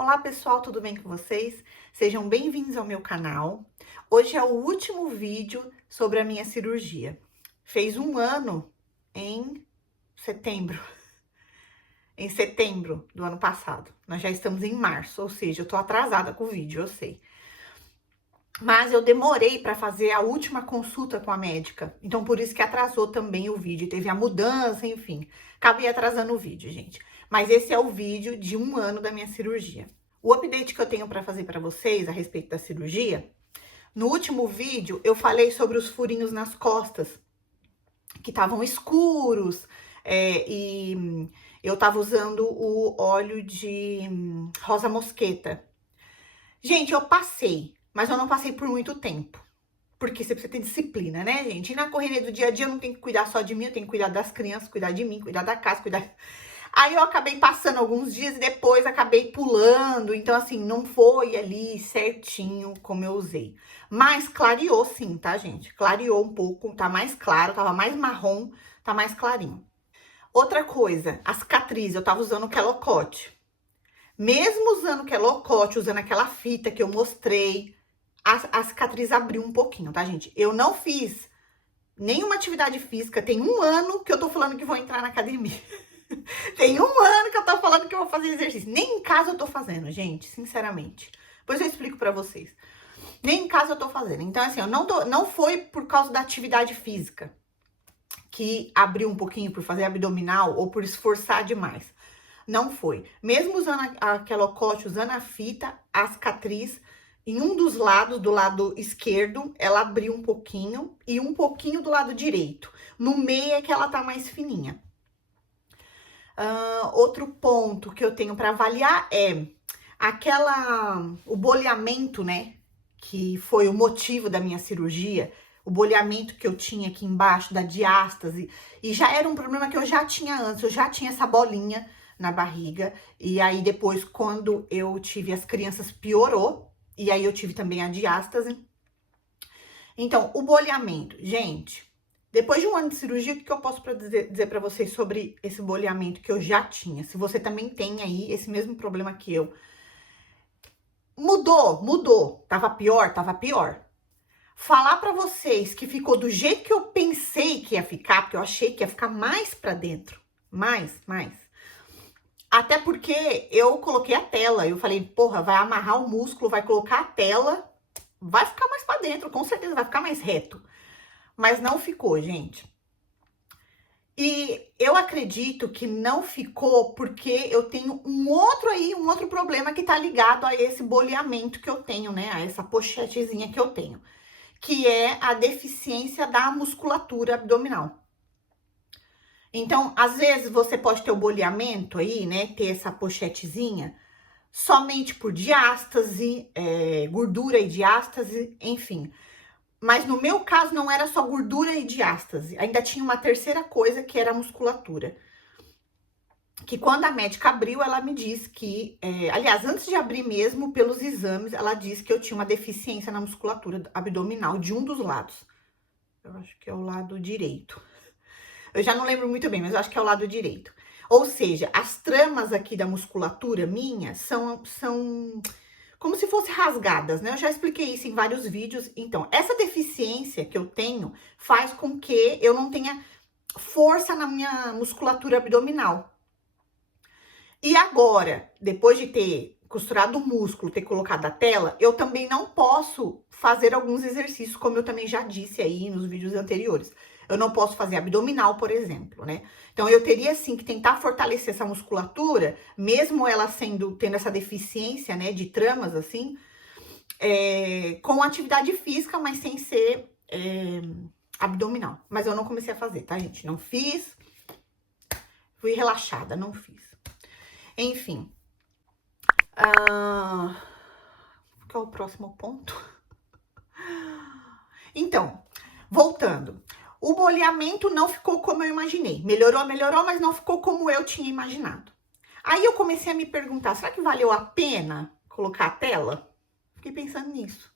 Olá pessoal, tudo bem com vocês? Sejam bem-vindos ao meu canal. Hoje é o último vídeo sobre a minha cirurgia. Fez um ano em setembro. Em setembro do ano passado. Nós já estamos em março, ou seja, eu tô atrasada com o vídeo, eu sei. Mas eu demorei para fazer a última consulta com a médica. Então, por isso que atrasou também o vídeo. Teve a mudança, enfim. Acabei atrasando o vídeo, gente. Mas esse é o vídeo de um ano da minha cirurgia. O update que eu tenho para fazer para vocês a respeito da cirurgia, no último vídeo eu falei sobre os furinhos nas costas, que estavam escuros, e eu tava usando o óleo de rosa mosqueta. Gente, eu passei, mas eu não passei por muito tempo. Porque você precisa ter disciplina, né, gente? E na correria do dia a dia eu não tenho que cuidar só de mim, eu tenho que cuidar das crianças, cuidar de mim, cuidar da casa, cuidar... Aí eu acabei passando alguns dias e depois acabei pulando. Então, assim, não foi ali certinho como eu usei. Mas clareou sim, tá, gente? Clareou um pouco, tá mais claro, tava mais marrom, tá mais clarinho. Outra coisa, a cicatriz, eu tava usando o Kelocote. Mesmo usando o Kelocote, usando aquela fita que eu mostrei, a cicatriz abriu um pouquinho, tá, gente? Eu não fiz nenhuma atividade física, tem um ano que eu tô falando que vou entrar na academia. Tem um ano que eu tô falando que eu vou fazer exercício. Nem em casa eu tô fazendo, gente, sinceramente. Depois eu explico pra vocês. Nem em casa eu tô fazendo. Então, assim, não foi por causa da atividade física que abriu um pouquinho por fazer abdominal ou por esforçar demais. Não foi. Mesmo usando aquela Kelocote, usando a fita, a cicatriz, em um dos lados, do lado esquerdo, ela abriu um pouquinho e um pouquinho do lado direito. No meio é que ela tá mais fininha. Outro ponto que eu tenho para avaliar é o boleamento, né? Que foi o motivo da minha cirurgia, o boleamento que eu tinha aqui embaixo da diástase, e já era um problema que eu já tinha antes, eu já tinha essa bolinha na barriga, e aí depois, quando eu tive as crianças, piorou, e aí eu tive também a diástase. Então, o boleamento, gente, depois de um ano de cirurgia, o que eu posso dizer para vocês sobre esse boleamento que eu já tinha? Se você também tem aí esse mesmo problema que eu. Mudou. Tava pior, tava pior. Falar para vocês que ficou do jeito que eu pensei que ia ficar, porque eu achei que ia ficar mais para dentro. Mais. Até porque eu coloquei a tela. Eu falei, porra, vai amarrar o músculo, vai colocar a tela, vai ficar mais para dentro, com certeza vai ficar mais reto. Mas não ficou, gente. E eu acredito que não ficou porque eu tenho um outro problema que tá ligado a esse boleamento que eu tenho, né? A essa pochetezinha que eu tenho, que é a deficiência da musculatura abdominal. Então, às vezes você pode ter o boleamento aí, né? Ter essa pochetezinha somente por diástase, gordura e diástase, enfim. Mas no meu caso não era só gordura e diástase, ainda tinha uma terceira coisa que era a musculatura. Que quando a médica abriu, ela me disse que, aliás, antes de abrir mesmo, pelos exames, ela disse que eu tinha uma deficiência na musculatura abdominal de um dos lados. Eu acho que é o lado direito. Eu já não lembro muito bem, mas eu acho que é o lado direito. Ou seja, as tramas aqui da musculatura minha são como se fossem rasgadas, né? Eu já expliquei isso em vários vídeos. Então, essa deficiência que eu tenho faz com que eu não tenha força na minha musculatura abdominal. E agora, depois de ter costurado o músculo, ter colocado a tela, eu também não posso fazer alguns exercícios, como eu também já disse aí nos vídeos anteriores. Eu não posso fazer abdominal, por exemplo, né? Então, eu teria, sim, que tentar fortalecer essa musculatura, mesmo ela tendo essa deficiência, né, de tramas, assim, com atividade física, mas sem ser abdominal. Mas eu não comecei a fazer, tá, gente? Não fiz, fui relaxada, não fiz. Enfim. Qual é o próximo ponto? Então, voltando. O boleamento não ficou como eu imaginei. Melhorou, mas não ficou como eu tinha imaginado. Aí eu comecei a me perguntar, será que valeu a pena colocar a tela? Fiquei pensando nisso.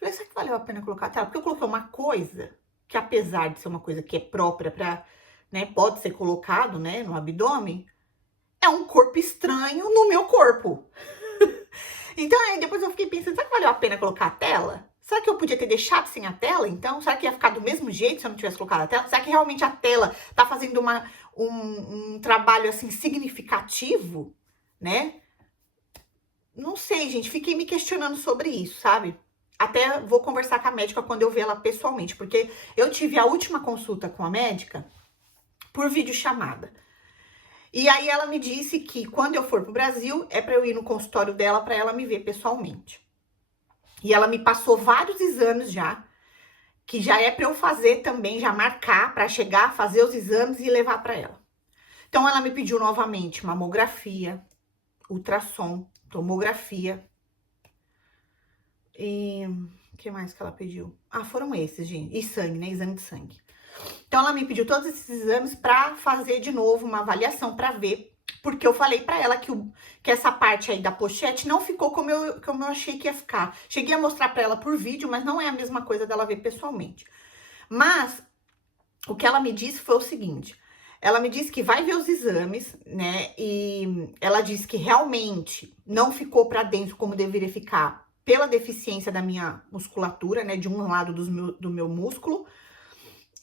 Falei, será que valeu a pena colocar a tela? Porque eu coloquei uma coisa que, apesar de ser uma coisa que é própria para, né, pode ser colocado, né, no abdômen, é um corpo estranho no meu corpo. Então, aí depois eu fiquei pensando, será que valeu a pena colocar a tela? Será que eu podia ter deixado sem a tela, então? Será que ia ficar do mesmo jeito se eu não tivesse colocado a tela? Será que realmente a tela tá fazendo um trabalho, assim, significativo, né? Não sei, gente. Fiquei me questionando sobre isso, sabe? Até vou conversar com a médica quando eu ver ela pessoalmente, porque eu tive a última consulta com a médica por videochamada. E aí ela me disse que quando eu for pro Brasil, é para eu ir no consultório dela para ela me ver pessoalmente. E ela me passou vários exames já, que já é para eu fazer também, já marcar para chegar, fazer os exames e levar para ela. Então ela me pediu novamente mamografia, ultrassom, tomografia. E o que mais que ela pediu? Ah, foram esses, gente. E sangue, né? Exame de sangue. Então ela me pediu todos esses exames para fazer de novo uma avaliação para ver, porque eu falei para ela que essa parte aí da pochete não ficou como eu achei que ia ficar. Cheguei a mostrar para ela por vídeo, mas não é a mesma coisa dela ver pessoalmente. Mas o que ela me disse foi o seguinte: ela me disse que vai ver os exames, né? E ela disse que realmente não ficou para dentro como deveria ficar pela deficiência da minha musculatura, né? De um lado do meu músculo.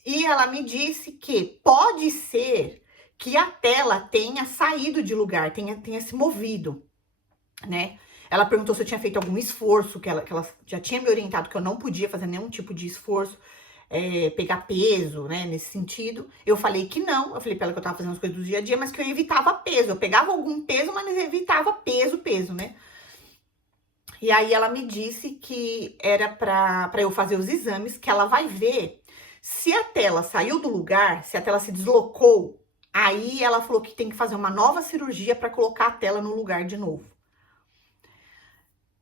E ela me disse que pode ser que a tela tenha saído de lugar, tenha se movido, né? Ela perguntou se eu tinha feito algum esforço, que ela já tinha me orientado que eu não podia fazer nenhum tipo de esforço, pegar peso, né, nesse sentido. Eu falei que não, eu falei pra ela que eu tava fazendo as coisas do dia a dia, mas que eu evitava peso. Eu pegava algum peso, mas evitava peso, né? E aí ela me disse que era pra eu fazer os exames, que ela vai ver se a tela saiu do lugar, se a tela se deslocou. Aí ela falou que tem que fazer uma nova cirurgia para colocar a tela no lugar de novo.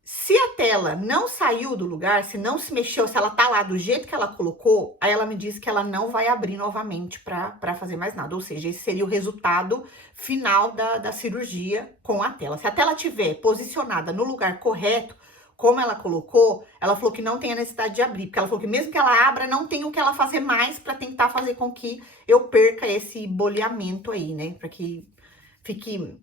Se a tela não saiu do lugar, se não se mexeu, se ela tá lá do jeito que ela colocou, aí ela me disse que ela não vai abrir novamente para fazer mais nada. Ou seja, esse seria o resultado final da cirurgia com a tela. Se a tela tiver posicionada no lugar correto, como ela colocou, ela falou que não tem a necessidade de abrir, porque ela falou que mesmo que ela abra, não tem o que ela fazer mais para tentar fazer com que eu perca esse boleamento aí, né? Para que fique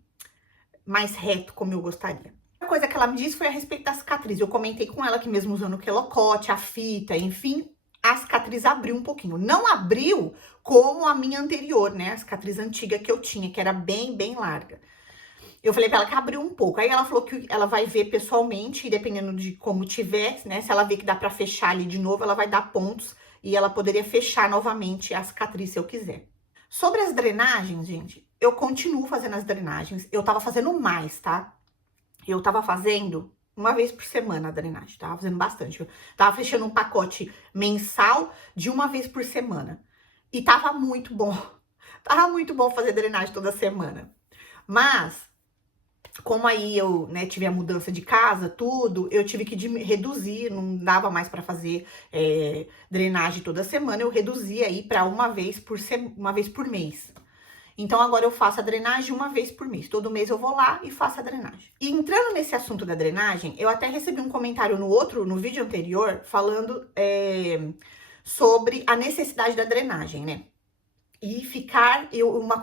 mais reto como eu gostaria. A coisa que ela me disse foi a respeito da cicatriz. Eu comentei com ela que mesmo usando o quelocote, a fita, enfim, a cicatriz abriu um pouquinho. Não abriu como a minha anterior, né? A cicatriz antiga que eu tinha, que era bem larga. Eu falei pra ela que abriu um pouco. Aí ela falou que ela vai ver pessoalmente, e dependendo de como tiver, né? Se ela ver que dá pra fechar ali de novo, ela vai dar pontos e ela poderia fechar novamente a cicatriz se eu quiser. Sobre as drenagens, gente, eu continuo fazendo as drenagens. Eu tava fazendo mais, tá? Eu tava fazendo uma vez por semana a drenagem, tava fazendo bastante. Eu tava fechando um pacote mensal de uma vez por semana. E tava muito bom. Tava muito bom fazer drenagem toda semana. Mas, como aí eu, né, tive a mudança de casa, tudo, eu tive que reduzir, não dava mais pra fazer drenagem toda semana. Eu reduzi aí pra uma vez por mês. Então, agora eu faço a drenagem uma vez por mês. Todo mês eu vou lá e faço a drenagem. E entrando nesse assunto da drenagem, eu até recebi um comentário no vídeo anterior, falando sobre a necessidade da drenagem, né? Uma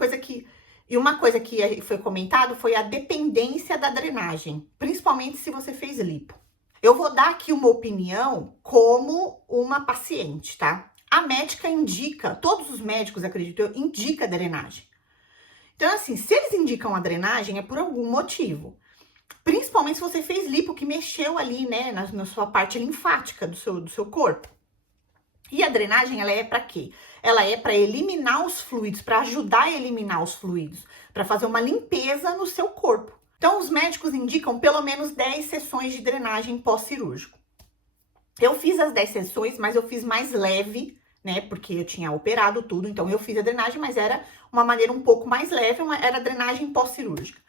coisa que foi comentado foi a dependência da drenagem, principalmente se você fez lipo. Eu vou dar aqui uma opinião como uma paciente, tá? A médica indica, todos os médicos, acredito eu, indicam a drenagem. Então, assim, se eles indicam a drenagem, é por algum motivo. Principalmente se você fez lipo, que mexeu ali, né, na sua parte linfática do seu corpo. E a drenagem, ela é para quê? Ela é para eliminar os fluidos, para ajudar a eliminar os fluidos, para fazer uma limpeza no seu corpo. Então, os médicos indicam pelo menos 10 sessões de drenagem pós-cirúrgico. Eu fiz as 10 sessões, mas eu fiz mais leve, né? Porque eu tinha operado tudo, então eu fiz a drenagem, mas era uma maneira um pouco mais leve, era a drenagem pós-cirúrgica.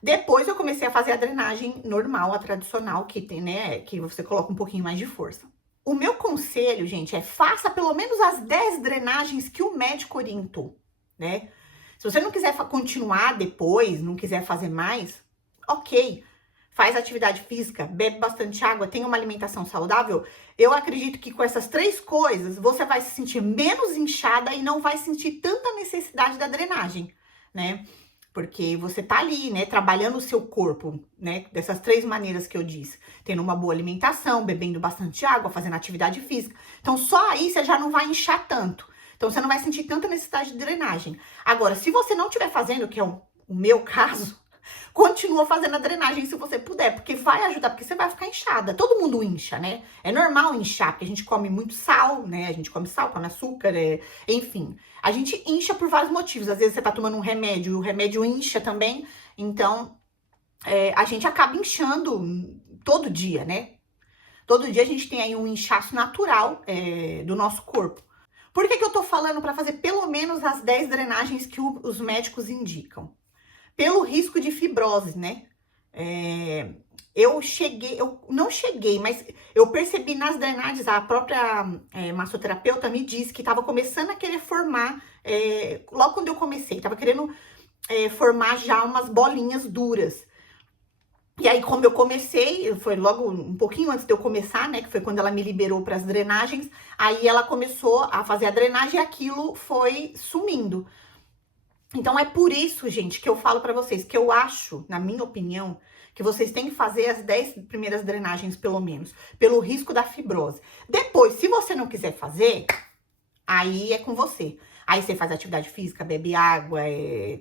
Depois eu comecei a fazer a drenagem normal, a tradicional, que tem, né? Que você coloca um pouquinho mais de força. O meu conselho, gente, é faça pelo menos as 10 drenagens que o médico orientou, né? Se você não quiser continuar depois, não quiser fazer mais, ok. Faz atividade física, bebe bastante água, tem uma alimentação saudável. Eu acredito que com essas 3 coisas, você vai se sentir menos inchada e não vai sentir tanta necessidade da drenagem, né? Porque você tá ali, né, trabalhando o seu corpo, né, dessas 3 maneiras que eu disse. Tendo uma boa alimentação, bebendo bastante água, fazendo atividade física. Então, só aí você já não vai inchar tanto. Então, você não vai sentir tanta necessidade de drenagem. Agora, se você não estiver fazendo, que é o meu caso, continua fazendo a drenagem se você puder, porque vai ajudar, porque você vai ficar inchada. Todo mundo incha, né? É normal inchar, porque a gente come muito sal, né? A gente come sal, come açúcar, enfim. A gente incha por vários motivos. Às vezes você tá tomando um remédio e o remédio incha também. Então, a gente acaba inchando todo dia, né? Todo dia a gente tem aí um inchaço natural do nosso corpo. Por que eu tô falando para fazer pelo menos as 10 drenagens que os médicos indicam? Pelo risco de fibrose, né? Eu não cheguei, mas eu percebi nas drenagens, a própria massoterapeuta me disse que estava começando a querer formar, logo quando eu comecei, estava querendo formar já umas bolinhas duras. E aí, como eu comecei, foi logo um pouquinho antes de eu começar, né? Que foi quando ela me liberou para as drenagens. Aí ela começou a fazer a drenagem e aquilo foi sumindo. Então é por isso, gente, que eu falo para vocês, que eu acho, na minha opinião, que vocês têm que fazer as 10 primeiras drenagens, pelo menos, pelo risco da fibrose. Depois, se você não quiser fazer, aí é com você. Aí você faz atividade física, bebe água,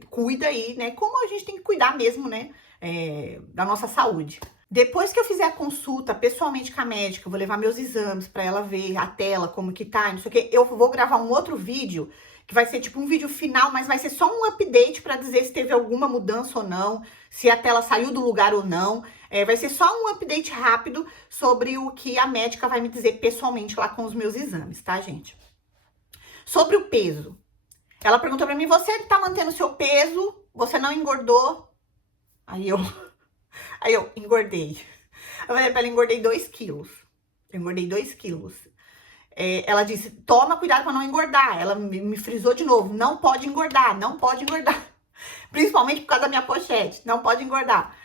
cuida aí, né? Como a gente tem que cuidar mesmo, né? Da nossa saúde. Depois que eu fizer a consulta pessoalmente com a médica, eu vou levar meus exames para ela ver a tela, como que tá, não sei o que. Eu vou gravar um outro vídeo, que vai ser tipo um vídeo final, mas vai ser só um update para dizer se teve alguma mudança ou não, se a tela saiu do lugar ou não. Vai ser só um update rápido sobre o que a médica vai me dizer pessoalmente lá com os meus exames, tá, gente? Sobre o peso. Ela perguntou pra mim, você tá mantendo o seu peso? Você não engordou? Aí eu engordei. Eu falei pra ela, engordei 2 quilos. Eu engordei 2 quilos. Ela disse, toma cuidado pra não engordar. Ela me frisou de novo, não pode engordar, não pode engordar. Principalmente por causa da minha pochete, não pode engordar.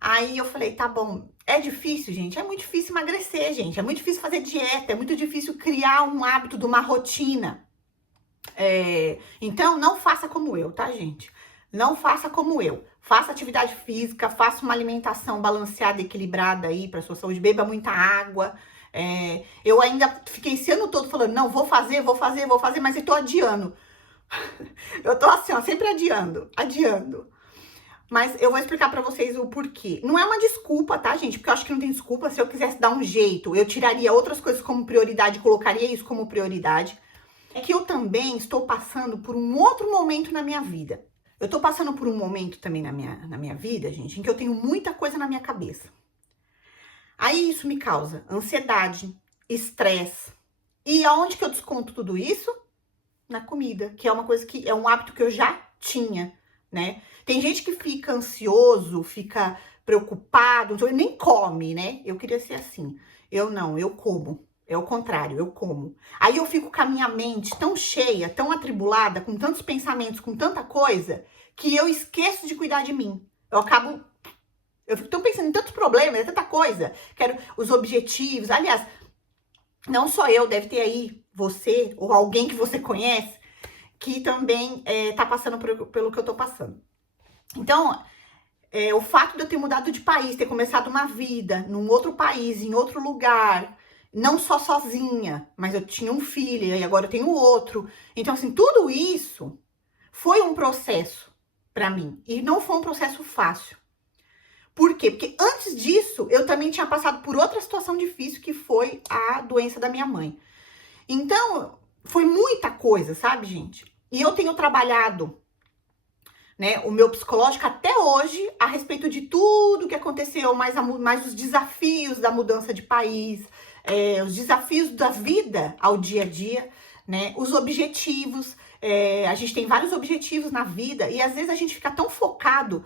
Aí eu falei, tá bom. É difícil, gente? É muito difícil emagrecer, gente. É muito difícil fazer dieta, é muito difícil criar um hábito de uma rotina. Então, não faça como eu, tá, gente? Não faça como eu. Faça atividade física, faça uma alimentação balanceada, equilibrada aí pra sua saúde. Beba muita água. Eu ainda fiquei esse ano todo falando, não, vou fazer, mas eu tô adiando. Eu tô assim, ó, sempre adiando. Mas eu vou explicar pra vocês o porquê. Não é uma desculpa, tá, gente? Porque eu acho que não tem desculpa. Se eu quisesse dar um jeito, eu tiraria outras coisas como prioridade, colocaria isso como prioridade. É que eu também estou passando por um outro momento na minha vida. Eu tô passando por um momento também na minha vida, gente, em que eu tenho muita coisa na minha cabeça. Aí isso me causa ansiedade, estresse. E aonde que eu desconto tudo isso? Na comida, que é uma coisa que é um hábito que eu já tinha, né? Tem gente que fica ansioso, fica preocupado, nem come, né? Eu queria ser assim. Eu não, eu como. É o contrário, eu como. Aí eu fico com a minha mente tão cheia, tão atribulada, com tantos pensamentos, com tanta coisa, que eu esqueço de cuidar de mim. Eu fico tão pensando em tantos problemas, tanta coisa. Quero os objetivos. Aliás, não só eu, deve ter aí você ou alguém que você conhece que também tá passando pelo que eu tô passando. Então, o fato de eu ter mudado de país, ter começado uma vida num outro país, em outro lugar, não só sozinha, mas eu tinha um filho e agora eu tenho outro. Então, assim, tudo isso foi um processo pra mim. E não foi um processo fácil. Por quê? Porque antes disso, eu também tinha passado por outra situação difícil, que foi a doença da minha mãe. Então, foi muita coisa, sabe, gente? E eu tenho trabalhado, né, o meu psicológico até hoje a respeito de tudo que aconteceu, mais os desafios da mudança de país, os desafios da vida ao dia a dia, né, os objetivos. A gente tem vários objetivos na vida e às vezes a gente fica tão focado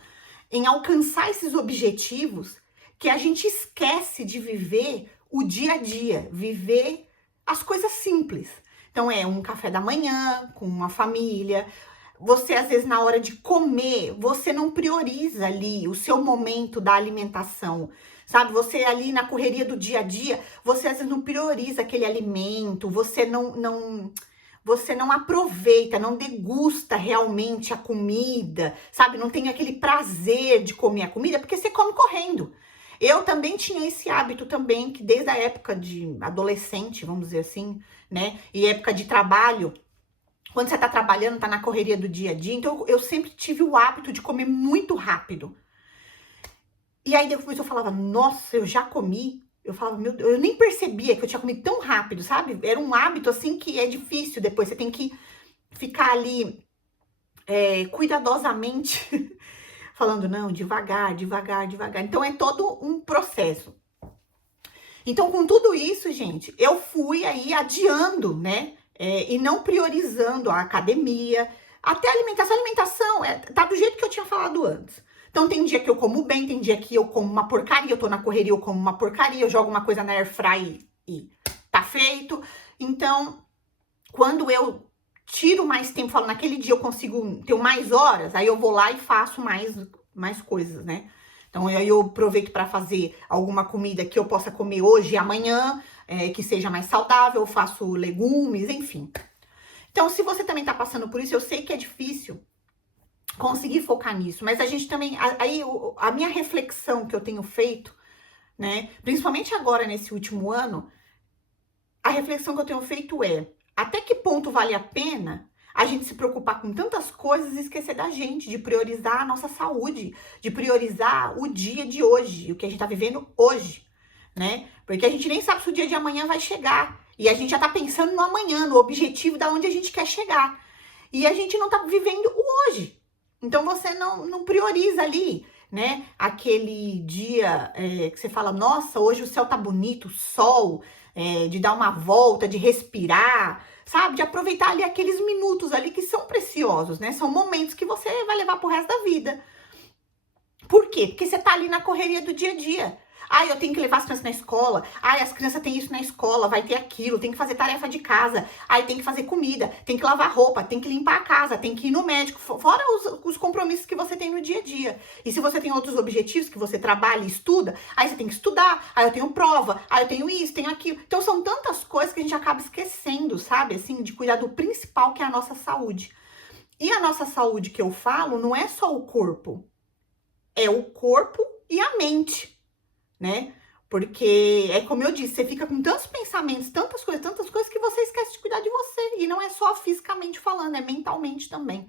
em alcançar esses objetivos que a gente esquece de viver o dia a dia, viver as coisas simples. Então, um café da manhã com uma família. Você, às vezes, na hora de comer, você não prioriza ali o seu momento da alimentação, sabe? Você ali na correria do dia a dia, você às vezes não prioriza aquele alimento, você não você não aproveita, não degusta realmente a comida, sabe? Não tem aquele prazer de comer a comida, porque você come correndo. Eu também tinha esse hábito também, que desde a época de adolescente, vamos dizer assim, né? E época de trabalho, quando você tá trabalhando, tá na correria do dia a dia, então eu sempre tive o hábito de comer muito rápido. E aí depois eu falava, nossa, eu já comi. Eu falava, meu Deus, eu nem percebia que eu tinha comido tão rápido, sabe? Era um hábito assim que é difícil depois, você tem que ficar ali cuidadosamente falando, não, devagar, devagar, devagar. Então é todo um processo. Então, com tudo isso, gente, eu fui aí adiando, né? E não priorizando a academia, até a alimentação. A alimentação tá do jeito que eu tinha falado antes. Então, tem dia que eu como bem, tem dia que eu como uma porcaria, eu tô na correria, eu como uma porcaria, eu jogo uma coisa na airfry e tá feito. Então, quando eu tiro mais tempo, falo, naquele dia eu consigo ter mais horas, aí eu vou lá e faço mais coisas, né? Então, aí eu aproveito para fazer alguma comida que eu possa comer hoje e amanhã, que seja mais saudável, eu faço legumes, enfim. Então, se você também tá passando por isso, eu sei que é difícil conseguir focar nisso, mas a gente também, aí a minha reflexão que eu tenho feito, né, principalmente agora nesse último ano, a reflexão que eu tenho feito é, até que ponto vale a pena a gente se preocupar com tantas coisas e esquecer da gente, de priorizar a nossa saúde, de priorizar o dia de hoje, o que a gente tá vivendo hoje, né? Porque a gente nem sabe se o dia de amanhã vai chegar. E a gente já tá pensando no amanhã, no objetivo da onde a gente quer chegar. E a gente não tá vivendo o hoje. Então você não prioriza ali, né? Aquele dia que você fala, nossa, hoje o céu tá bonito, o sol, de dar uma volta, de respirar, sabe? De aproveitar ali aqueles minutos ali que são preciosos, né? São momentos que você vai levar pro resto da vida. Por quê? Porque você tá ali na correria do dia a dia. Ai, eu tenho que levar as crianças na escola. Ai, as crianças têm isso na escola, vai ter aquilo, tem que fazer tarefa de casa. Ai, tem que fazer comida, tem que lavar roupa, tem que limpar a casa, tem que ir no médico. Fora os compromissos que você tem no dia a dia. E se você tem outros objetivos, que você trabalha e estuda, aí você tem que estudar. Aí eu tenho prova, aí eu tenho isso, tenho aquilo. Então são tantas coisas que a gente acaba esquecendo, sabe? Assim, de cuidar do principal, que é a nossa saúde. E a nossa saúde que eu falo não é só o corpo. É o corpo e a mente, né? Porque é como eu disse, você fica com tantos pensamentos, tantas coisas que você esquece de cuidar de você. E não é só fisicamente falando, é mentalmente também.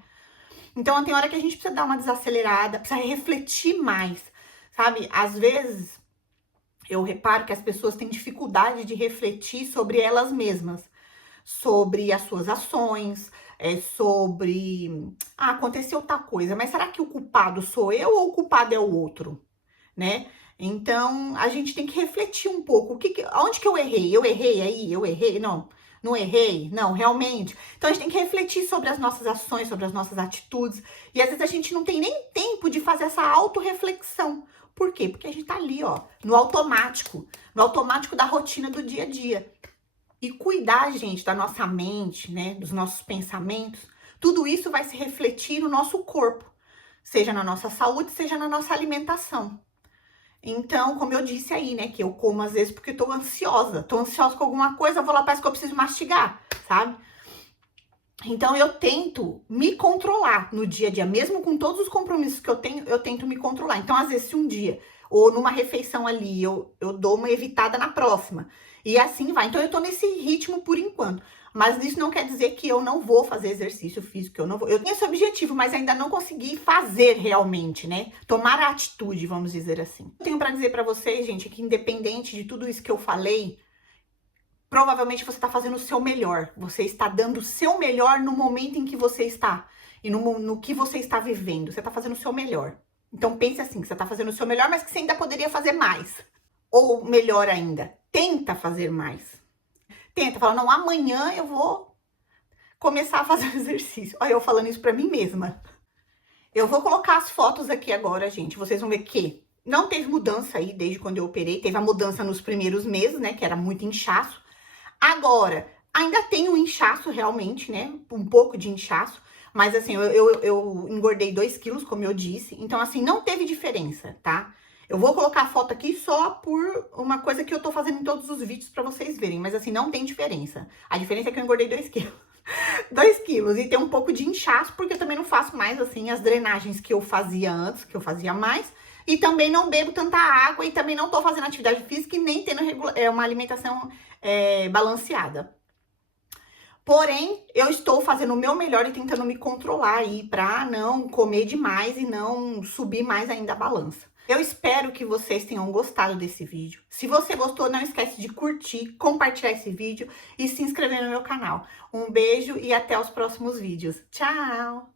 Então tem hora que a gente precisa dar uma desacelerada, precisa refletir mais, sabe? Às vezes eu reparo que as pessoas têm dificuldade de refletir sobre elas mesmas, sobre as suas ações, sobre aconteceu tal coisa, mas será que o culpado sou eu ou o culpado é o outro, né? Então a gente tem que refletir um pouco, onde que eu errei? Eu errei aí? Eu errei? Não errei? Não, realmente. Então a gente tem que refletir sobre as nossas ações, sobre as nossas atitudes, e às vezes a gente não tem nem tempo de fazer essa autorreflexão. Por quê? Porque a gente tá ali, ó, no automático da rotina do dia a dia. E cuidar, gente, da nossa mente, né, dos nossos pensamentos, tudo isso vai se refletir no nosso corpo, seja na nossa saúde, seja na nossa alimentação. Então, como eu disse aí, né, que eu como às vezes porque tô ansiosa com alguma coisa, eu vou lá, parece que eu preciso mastigar, sabe? Então, eu tento me controlar no dia a dia, mesmo com todos os compromissos que eu tento me controlar. Então, às vezes, se um dia, ou numa refeição ali, eu dou uma evitada na próxima. E assim vai. Então, eu tô nesse ritmo por enquanto. Mas isso não quer dizer que eu não vou fazer exercício físico, que eu não vou. Eu tenho esse objetivo, mas ainda não consegui fazer realmente, né? Tomar a atitude, vamos dizer assim. Eu tenho pra dizer pra vocês, gente, que independente de tudo isso que eu falei, provavelmente você está fazendo o seu melhor. Você está dando o seu melhor no momento em que você está. E no que você está vivendo. Você está fazendo o seu melhor. Então pense assim, que você está fazendo o seu melhor, mas que você ainda poderia fazer mais. Ou melhor ainda, tenta fazer mais. Tenta, fala, não, amanhã eu vou começar a fazer exercício. Olha eu falando isso pra mim mesma. Eu vou colocar as fotos aqui agora, gente. Vocês vão ver que não teve mudança aí desde quando eu operei. Teve a mudança nos primeiros meses, né, que era muito inchaço. Agora, ainda tem um inchaço realmente, né? Um pouco de inchaço. Mas assim, eu engordei 2 quilos, como eu disse. Então, assim, não teve diferença, tá? Eu vou colocar a foto aqui só por uma coisa que eu tô fazendo em todos os vídeos pra vocês verem. Mas assim, não tem diferença. A diferença é que eu engordei 2 quilos. 2 quilos. E tem um pouco de inchaço, porque eu também não faço mais, assim, as drenagens que eu fazia antes, que eu fazia mais. E também não bebo tanta água e também não tô fazendo atividade física e nem tendo uma alimentação balanceada. Porém, eu estou fazendo o meu melhor e tentando me controlar aí pra não comer demais e não subir mais ainda a balança. Eu espero que vocês tenham gostado desse vídeo. Se você gostou, não esquece de curtir, compartilhar esse vídeo e se inscrever no meu canal. Um beijo e até os próximos vídeos. Tchau!